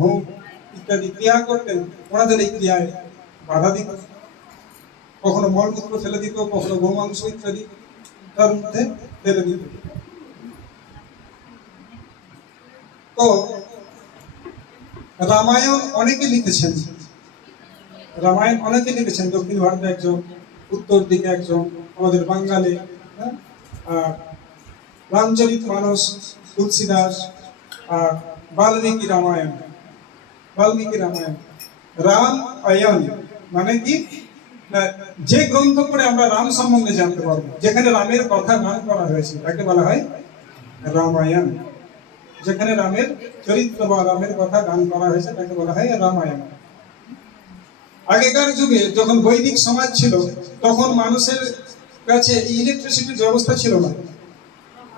Home ইত্যাদি ক্রিয়া করতেন, ওনাদের এই ক্রিয়ায় বাধা দিত, কখনো মলমূত্র ফেলে দিত, কখনো গোমাংস ইত্যাদি তার মধ্যে ফেলে দিত। তো রামায়ণ অনেকে লিখেছেন, রামায়ণ অনেকে লিখেছেন, দক্ষিণ ভারতে একজন, উত্তর দিকে একজন, আমাদের বাঙালি, হ্যাঁ? আর রামচরিত মানস তুলসীদাস, আর বাল্মীকি রামায়ণ, বাল্মীকি রামায়ণ। রাম আয়ন মানে কি, যে গ্রন্থ পড়ে আমরা রাম সম্বন্ধে জানতে পারবো, যেখানে রামের কথা গান করা হয়েছে তাকে বলা হয় রামায়ণ। যেখানে রামের চরিত্র বা রামের কথা গান করা হয়েছে তাকে বলা হয় রামায়ণ। আগেকার যুগে যখন বৈদিক সমাজ ছিল, তখন মানুষের কাছে ইলেকট্রিসিটির ব্যবস্থা ছিল না,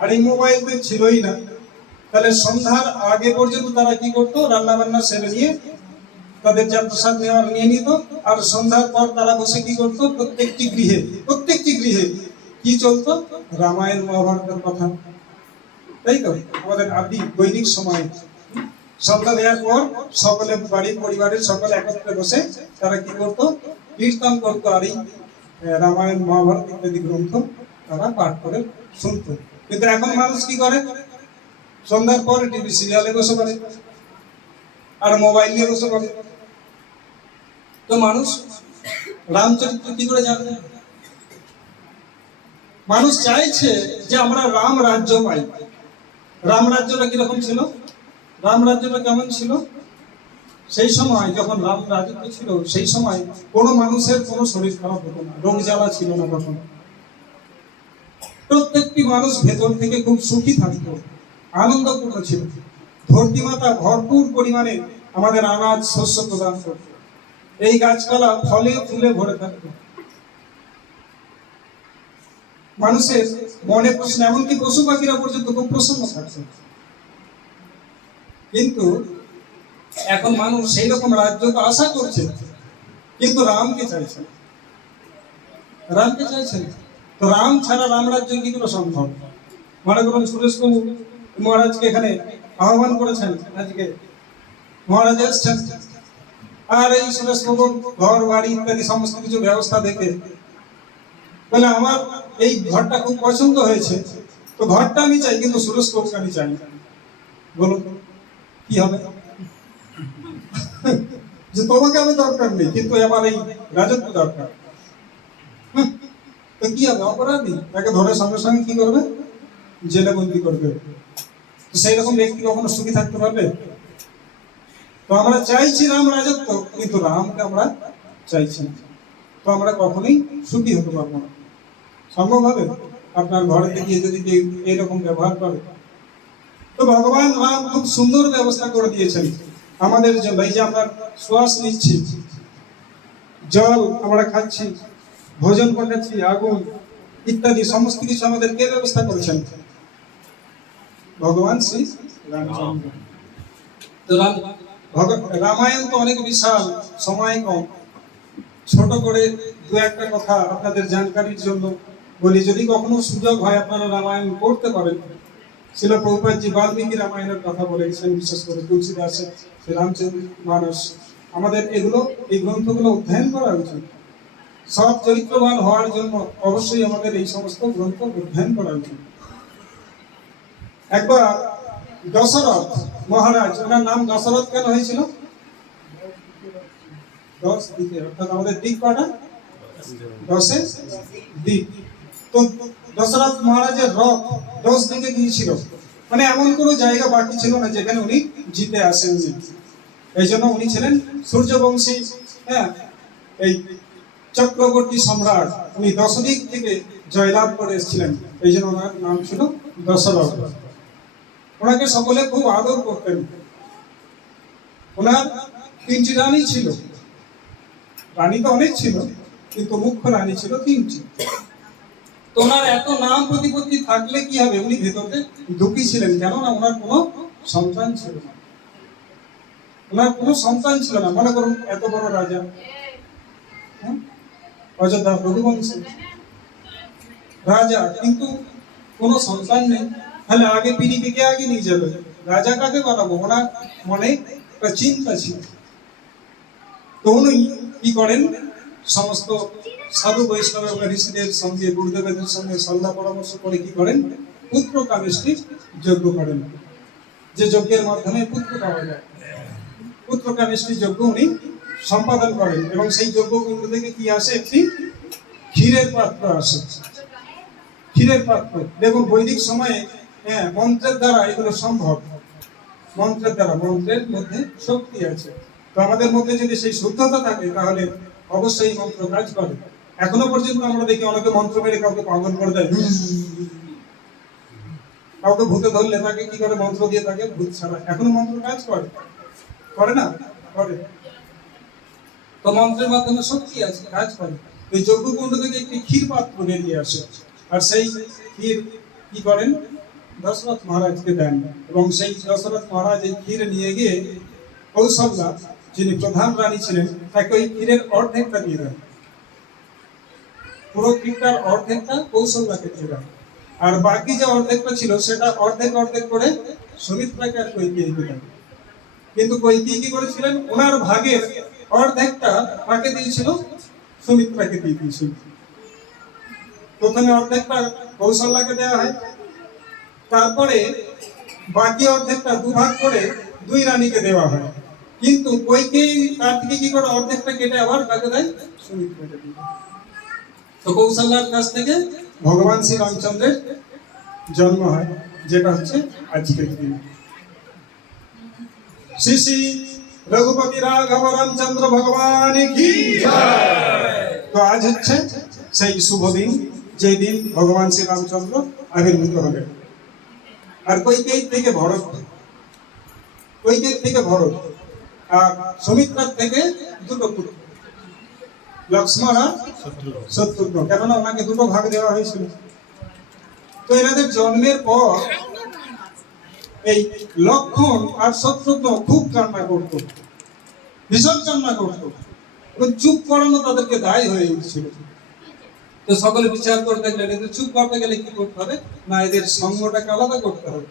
আর এই মোবাইল তো ছিলই না। তাহলে সন্ধ্যার আগে পর্যন্ত তারা কি করতো, রান্না বান্না সেরে নিয়ে তাদের যা প্রসাদ নেওয়ার নিয়ে নিত, আর সন্ধ্যার পর তারা বসে কি করতো, প্রত্যেকটি গৃহে কি চলতো, রামায়ণ মহাভারতের কথা, তাই তো? আমাদের আদি বৈদিক সময় সন্ধ্যা দেওয়ার পর সকলে বাড়ির পরিবারের সকলে একত্রে বসে তারা কি করতো, কীর্তন করতো, আর এই রামায়ণ মহাভারত ইত্যাদি গ্রন্থ তারা পাঠ করে শুনতো। কিন্তু এখন মানুষ কি করে, সন্ধ্যার পর টিভি সিরিয়ালে বসে পড়ে আর মোবাইল নিয়ে বসে পড়ে। তো মানুষ রামচরিত্র কি করে জানবে? মানুষ চাইছে যে আমরা রাম রাজ্য পাই। রাম রাজ্যটা কিরকম ছিল, রাম রাজ্যটা কেমন ছিল? সেই সময় যখন রাম রাজত্ব ছিল, সেই সময় কোনো মানুষের কোনো শরীর খারাপ হতো না, রোগ জ্বালা ছিল না, তখন প্রত্যেকটি মানুষ ভেতর থেকে খুব সুখী থাকতো, আনন্দপূর্ণ ছিল। ধরতি মাতা ভরপুর পরিমাণে আমাদের আনাজ শস্য প্রদান করত, এই গাছপালা ফলে ফুলে ভরে থাকতো। মানুষের মনে প্রশ্ন, এমনকি পশু পাখিরা পর্যন্ত খুব প্রসন্ন থাকছে। কিন্তু এখন মানুষ সেই রকম রাজ্য তো আশা করছে, কিন্তু রামকে চাইছে, রামকে চাইছে। তো রাম ছাড়া রাম রাজ্য কি করে সম্ভব? মনে করুন সুরেশবাবু মহারাজকে এখানে আহ্বান করেছেন, আজকে মহারাজ এসছেন, আর এই সুরেশবাবুর ঘর বাড়ি ইত্যাদি সমস্ত কিছু ব্যবস্থা দেখে বলে আমার এই ঘরটা খুব পছন্দ হয়েছে, তো ঘরটা আমি চাই, কিন্তু সুরেশবাবুকে আমি চাই না। বলুন কি হবে? যে তোমাকে আমি দরকার নেই, কিন্তু আমার এই রাজত্ব দরকার। তো কি হবে? অপরাধী, তাকে ধরে সঙ্গে সঙ্গে কি করবে, জেলে বন্দি করবে। তো সেই রকম ব্যক্তি কখনো সুখী থাকতে পারবে? তো আমরা চাইছি রাম রাজত্ব, কিন্তু রামকে আমরা চাইছি না, তো আমরা কখনোই সুখী হতে পারবো না। সম্ভব হবে? আপনার ঘরেতে গিয়ে যদি কেউ এইরকম ব্যবহার করে, তো ভগবান রাম খুব সুন্দর ব্যবস্থা করে দিয়েছেন আমাদের জন্য। এই যে আমরা শ্বাস নিচ্ছি, জল আমরা খাচ্ছি, ভোজন করছি, আগুন ইত্যাদি সমস্ত কিছু আমাদের কে ব্যবস্থা করেছেন? ভগবান শ্রী রামচন্দ্র। তো রামায়ণ তো অনেক বিশাল, সময় কম, ছোট করে দু একটা কথা আপনাদের জানকারির জন্য বলি। যদি কখনো সুযোগ হয় আপনারা রামায়ণ পড়তে পারেন। শিল প্রভুপাদজি বাল্মীকি রামায়ণের কথা বলেছেন, বিশেষ করে তুলসীদাসের রামচরিত মানস। আমাদের এগুলো, এই গ্রন্থগুলো অধ্যয়ন করা উচিত। সৎ চরিত্রবান হওয়ার জন্য অবশ্যই আমাদের এই সমস্ত গ্রন্থ অধ্যয়ন করা উচিত। একবার দশরথ মহারাজ, ওনার নাম দশরথ কেন হয়েছিল? 10 দিকে, অর্থাৎ আমাদের দিক কটা? 10 দিক। তো দশরথ মহারাজের রথ 10 দিকে গিয়েছিল, মানে এমন কোনো জায়গা বাকি ছিল না যেখানে উনি জিতে আসেননি। এই জন্য উনি ছিলেন সূর্যবংশী, হ্যাঁ, এই চক্রবর্তী সম্রাট। উনি 10 দিক থেকে জয়লাভ করে এসেছিলেন, এই জন্য ওনার নাম ছিল দশরথ। ওনাকে সকলে খুব আদর করতেন। ওনার 3টি রানী ছিল, রানী তো অনেক ছিল, কিন্তু মুখ্য রানী ছিল 3টি। তো ওনার এত নাম প্রতিপত্তি থাকলে কি হবে, উনি ভেতরে দুঃখী ছিলেন, কেননা ওনার কোনো সন্তান ছিল না। ওনার কোনো সন্তান ছিল না। মনে করুন এত বড় রাজা, অযোধ্যা রঘুবংশ রাজা, কিন্তু কোনো সন্তান নেই, তাহলে আগে পিড়িকে কে আগে নিয়ে যাবে? রাজা কাকে বানাবো? ওনার মনে একটা চিন্তা ছিল। তো উনি কি করেন, সমস্ত সাধু বৈষ্ণব এবং ঋষিদের সঙ্গে গুরুদেবের সঙ্গে সল্লাহ পরামর্শ করে কি করেন, পুত্র কামেষ্টির যজ্ঞ করেন, যে যজ্ঞের মাধ্যমে পুত্র পাওয়া যায়। পুত্র কামেষ্টি যজ্ঞ উনি সম্পাদন করেন এবং সেই যজ্ঞ কুণ্ড থেকে কি আসে, একটি ক্ষীরের পাত্র আসে। ক্ষীরের পাত্র, দেখুন বৈদিক সময়ে মন্ত্রের দ্বারা এগুলো সম্ভব। মন্ত্রের দ্বারা, মন্ত্রের মধ্যে শক্তি আছে। তো আমাদের মধ্যে যদি সেই শুদ্ধতা থাকে তাহলে অবশ্যই মন্ত্র কাজ করে। এখনো পর্যন্ত আমরা দেখি অনেকে মন্ত্র মেরে কাউকে পাগল করে দেয়, কাউকে ভূতে ধরলে তাকে কি করে মন্ত্র দিয়ে তাকে ভূত ছাড়া। এখনো মন্ত্র কাজ করে, করে না? করে। তো মন্ত্রের মাধ্যমে শক্তি আছে, কাজ করে। এই যজ্ঞকুণ্ড থেকে একটি ক্ষীর পাত্র বেরিয়ে আসে, আর সেই ক্ষীর কি করেন, দশরথ মহারাজকে দেন। এবং সেই দশরথ মহারাজ এই ক্ষীর নিয়ে গিয়ে কৌশল্যা, যিনি প্রধান রানী ছিলেন, তাকে ওই ক্ষীরের অর্ধেকটা দিয়ে দেন। পুরো ক্ষীরটার অর্ধেকটা কৌশল্যাকে দিয়ে দেন, আর বাকি যে অর্ধেকটা ছিল সেটা অর্ধেক অর্ধেক করে সুমিত্রাকে আর কৈকেয়ীকে দেন। কিন্তু কৈকেয়ী কি করেছিলেন, ওনার ভাগের অর্ধেকটা তাকে দিয়েছিল, সুমিত্রাকে দিয়ে দিয়েছিল। প্রথমে অর্ধেকটা কৌশল্যাকে দেওয়া হয়, তারপরে বাকি অর্ধেকটা দুভাগ করে দুই রানীকে দেওয়া হয়। কিন্তু কৈকেয়ী তার থেকে কি করে অর্ধেকটা কেটে আবার কাকে দেয়, সুমিত্রাকে দেয়। তো কৌশল্যার কাছ থেকে ভগবান শ্রী রামচন্দ্রের জন্ম হয়, যেটা হচ্ছে আজকের দিন। শ্রী শ্রী রঘুপতি রাঘব রামচন্দ্র ভগবান কি জয়। তো আজ হচ্ছে সেই শুভ দিন, যে দিন ভগবান শ্রী রামচন্দ্র আবির্ভূত হলেন। আর কৈকেয়ী থেকে ভরত, কৈকেয়ী থেকে ভরত, আর সুমিত্রার থেকে দুটো পুত্র, লক্ষ্মণ আর শত্রুঘ্ন। কেননা ওনাকে দুটো ভাগ দেওয়া হয়েছিল। তো এনাদের জন্মের পর এই লক্ষ্মণ আর শত্রুঘ্ন খুব কান্না করত, ভীষণ কান্না করত। চুপ করানো তাদেরকে দায় হয়ে উঠছিল। তো সকলে বিচার করে দেখলেন, এদের চুপ করতে গেলে কি করতে হবে, না এদের সঙ্গটাকে আলাদা করতে হবে।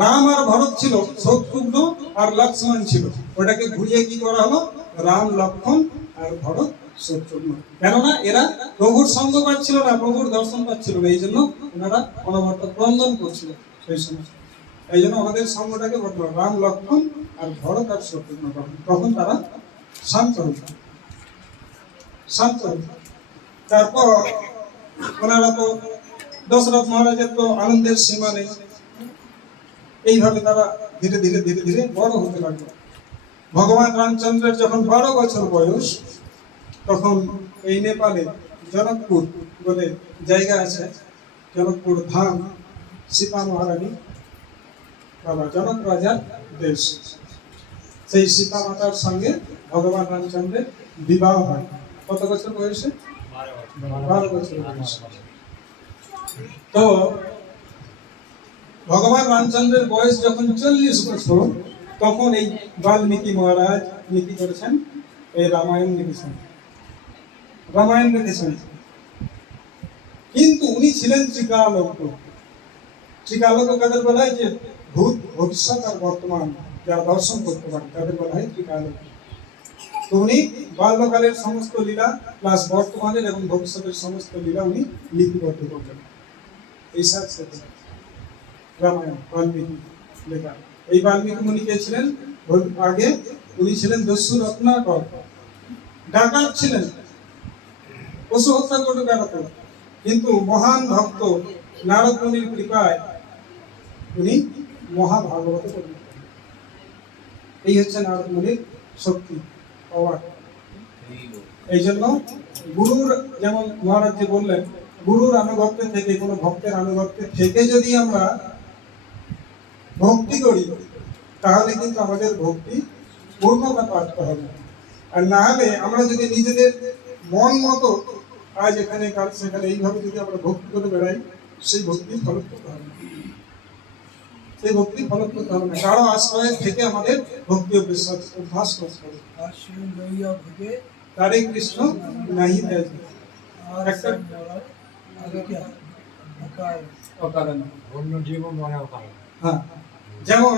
রাম আর ভরত ছিল, শত্রুঘ্ন আর লক্ষ্মণ ছিল। ওটাকে ঘুরিয়ে কি করা হলো, রাম লক্ষ্মণ আর ভরত শত্রুঘ্ন। কেননা এরা প্রভুর সঙ্গ পাচ্ছিল না, প্রভুর দর্শন পাচ্ছিল না, এই জন্য ওনারা অনবরত ক্রন্দন করছিল সেই সময়। এই জন্য আমাদের সঙ্গটাকে বদল, রাম লক্ষ্মণ আর ভরত আর শত্রুঘ্ন। তখন তারা শান্ত হল, শান্ত হল। তারপর ওনারা তো, দশরথ মহারাজের তো আনন্দের সীমা নেই। এইভাবে তারা ধীরে ধীরে ধীরে ধীরে বড় হতে লাগলো। ভগবান রামচন্দ্রের যখন 12 বছর বয়স, তখন এই নেপালে জনকপুর বলে জায়গা আছে, জনকপুর ধাম, সীতা মহারানী বাবা জনক রাজার দেশ। সেই সীতা মাতার সঙ্গে ভগবান রামচন্দ্রের বিবাহ হয়। কত বছর বয়সে? 12 বছর বয়সে। তো ভগবান রামচন্দ্রের বয়স যখন 40 বছর, তখন এই বাল্মীকি মহারাজ কি করেছেন, এই রামায়ণ লিখেছেন। রামায়ণ লিখেছেন, কিন্তু উনি ছিলেন ত্রিকালজ্ঞ। ত্রিকালজ্ঞ কাদের বলা হয়, যে ভূত, ভবিষ্যৎ আর বর্তমান যারা দর্শন করতে পারে তাদের বলা হয় ত্রিকালজ্ঞ। তো উনি বাল্যকালের সমস্ত লীলা প্লাস বর্তমানের এবং ভবিষ্যতের সমস্ত লীলা উনি লিপিবদ্ধ করলেন। এই সাথে রামায়ণ বাল্মীকি লেখা। এই বাল্মীকি মুনি কে ছিলেন? আগে উনি ছিলেন দস্যু রত্নাকর, ডাকাত ছিলেন, পশু হত্যা করে বেড়াতেন। কিন্তু মহান ভক্ত নারদ মুনির কৃপায় উনি মহাভাগবত পড়লেন। এই হচ্ছে নারদ মুনির শক্তি, পাওয়ার। এই জন্য গুরুর, যেমন মহারাজ জি বললেন, গুরুর আনুগত্যে থেকে, কোনো ভক্তের আনুগত্যে থেকে যদি আমরা ভক্তি করি, তাহলে কিন্তু আমাদের ভক্তি পূর্ণতা প্রাপ্ত হবে। আর না হলে আমরা যদি নিজেদের মন মতো আজ এখানে কাল সেখানে এইভাবে যদি আমরা ভক্তি করে বেড়াই, সেই ভক্তি ফলপ্রদ হবে না। সেই ভক্তি ফলপ্রদ হবে না। কারো আশ্রয় থেকে আমাদের ভক্তি অভ্যাস করতে হবে। হরে কৃষ্ণ নাহি তেজ একটা অকারণ, অন্য জীবন মনে অকারণ। হ্যাঁ, যেমন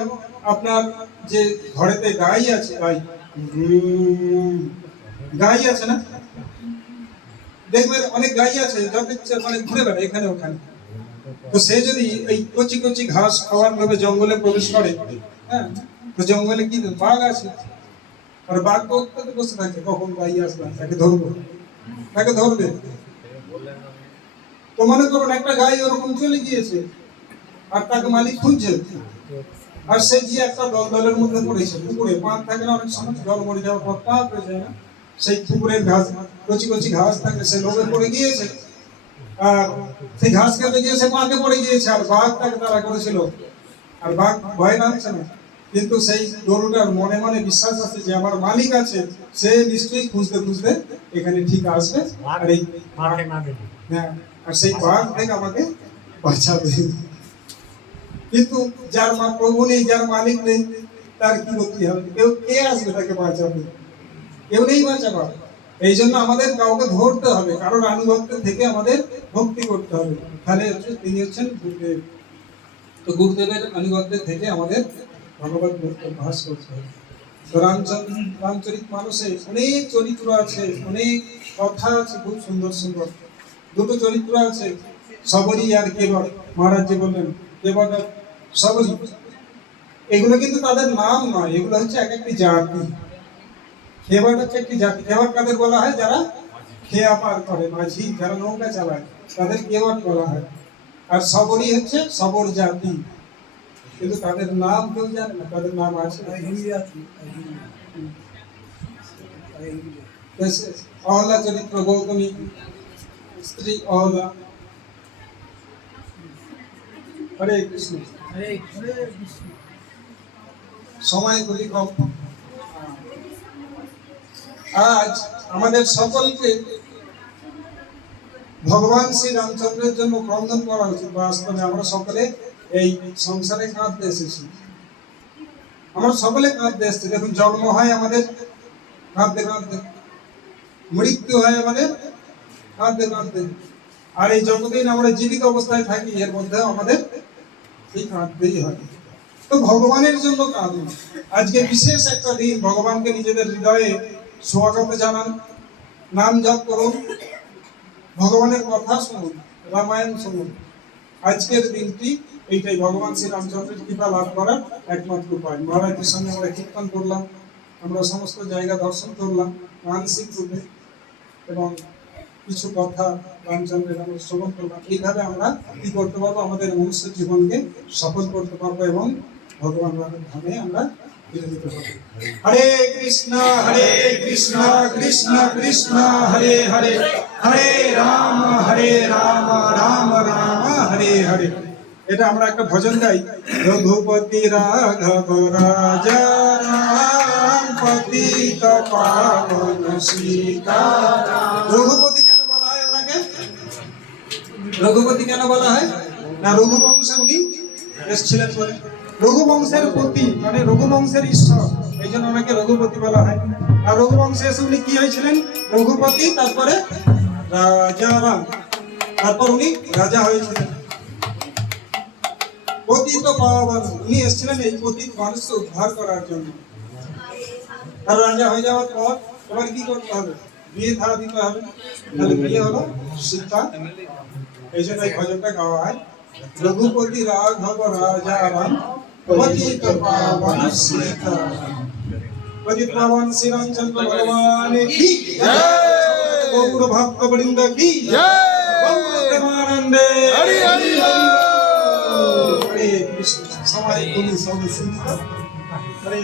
আপনার যে ঘরেতে গাই আছে, গাই আছে না, দেখবেন অনেক গাই আছে যত ইচ্ছে মানে ঘুরে বেড়ায় এখানে ওখানে। তো সে যদি এই কচি কচি ঘাস খাওয়ার লোভে জঙ্গলে প্রবেশ করে, হ্যাঁ, তো জঙ্গলে কি বাঘ আছে, আর বাঘ তো বসে থাকে কখন গাই আসবে তাকে ধরবো, তাকে ধরবে। তো মনে করুন একটা গাই ওরকম চলে গিয়েছে আর তাকে মালিক খুঁজছে, আর সে গিয়ে একটা দলের মধ্যে পড়েছে, পুকুরে পান থাকে না অনেক সময়, জল মরে যাওয়ার পর পা হয়ে যায় না, সেই পুকুরের ঘাস কচি কচি ঘাস থাকে, সে লোভে পড়ে গিয়েছে, আর সেই ঘাস খেতে গিয়ে সে পাকে পড়ে গিয়েছে, আর বাঘ তাকে তাড়া করেছিল, আর বাঘ ভয় লাগছে না, কিন্তু সেই গরুটার মনে মনে বিশ্বাস আছে যে আমার মালিক আছে, সে নিশ্চয়ই খুঁজতে খুঁজতে এখানে ঠিক আসবে, আর এই হ্যাঁ, আর সেই বাঘ থেকে আমাকে বাঁচাবে। কিন্তু যার প্রভু নেই, যার মালিক নেই, তার কি গতি হবে? কে আসবে তাকে বাঁচাবে? কেউ নেই বাঁচাবে। এই জন্য আমাদের কাউকে ধরতে হবে, কারোর আনুগত্য থেকে আমাদের ভক্তি করতে হবে। তাহলে তিনি হচ্ছেন গুরুদেব। তো গুরুদেবের আনুগত্য থেকে আমাদের ভগবত ভাস করতে হবে। তো রামচরিত মানসে অনেক চরিত্র আছে, অনেক কথা আছে, খুব সুন্দর সুন্দর। দুটো চরিত্র আছে, সবরী আর কেবল। মহারাজ জি বললেন কেবল আর সবরী, এগুলো কিন্তু তাদের নাম নয়, এগুলো হচ্ছে এক একটি জাতি। খেবট হচ্ছে একটি জাতি। খেবট কাদের বলা হয়? যারা খেয়া পার করে, মাঝি যারা নৌকা চালায়, তাদের কেবট বলা হয়। আর সবরী হচ্ছে সবর জাতি, কিন্তু তাদের নাম কেউ জানে না। তাদের নাম আছে অহলা চরিত্র, গৌতমী স্ত্রী অহলা। হরে কৃষ্ণ। সময় খুবই কম। আজ আমাদের সকলকে ভগবান শ্রী রামচন্দ্রের জন্য ক্রন্দন করা উচিত। বাস্তবে আমরা সকলে এই সংসারে কাঁদতে এসেছি, আমরা সকলে কাঁদতে এসেছি। দেখুন, জন্ম হয় আমাদের কাঁদতে কাঁদতে, মৃত্যু হয় আমাদের কাঁদতে কাঁদতে, আর এই যতদিন আমরা জীবিত অবস্থায় থাকি এর মধ্যে আমাদের এই কাঁদতেই হয়। তো ভগবানের জন্য কাঁদুন। আজকে বিশেষ একটা দিন, ভগবানকে নিজেদের হৃদয়ে স্বাগত জানান, নাম জপ করুন, ভগবানের কথা শুনুন, রামায়ণ শুনুন। আজকের দিনটি এইটাই, ভগবান শ্রী রামচন্দ্রের কৃপা লাভ করার একমাত্র উপায়। মহারাজের সঙ্গে আমরা কীর্তন করলাম, আমরা সমস্ত জায়গা দর্শন করলাম মানসিক রূপে, এবং কিছু কথা রামচন্দ্রের আমরা শ্রবণ করলাম। এইভাবে আমরা কি করতে পারবো? আমাদের মনুষ্য জীবনকে সফল করতে পারবো এবং ভগবান রামের ধামে আমরা ফিরে যেতে পারবো। হরে কৃষ্ণ কৃষ্ণ কৃষ্ণ হরে হরে, হরে রাম রাম রাম হরে হরে। এটা আমরা একটা ভজন গাই, রঘুপতি রাঘব রাজা রাম পতিত পাবন সীতারাম। রঘুপতি কেন বলা হয় ওনাকে? রঘুপতি কেন বলা হয় না? রঘুবংশে উনি এসেছিলেন বলে, রঘুবংশের পতি মানে রঘুবংশের ঈশ্বর, এই জন্য ওনাকে রঘুপতি বলা হয়। আর রঘুবংশে এসে উনি কি হয়েছিলেন? রঘুপতি, তারপরে রাজা রাম, তারপর উনি রাজা হয়েছিলেন। পতিত পাবন, উনি এসেছিলেন এই পতিত মানুষকে উদ্ধার করার জন্য। আর রাজা হয়ে যাওয়ার পর এবার কি করতে হবে? বিয়ে ধারা দিতে হবে। তাহলে বিয়ে হলো সীতা। এই জন্য এই ভজনটা গাওয়া হয়, রঘুপতি রাঘব রাজা রাম পতিত পাবন সীতারাম। পতিত পাবন শ্রী রামচন্দ্র ভগবান কি জয়, গৌর ভক্ত বৃন্দ কি জয়, গৌর প্রেমানন্দে হরি হরি হরে কৃষ্ণ। সবাই বলি, সবাই শুনি। হরে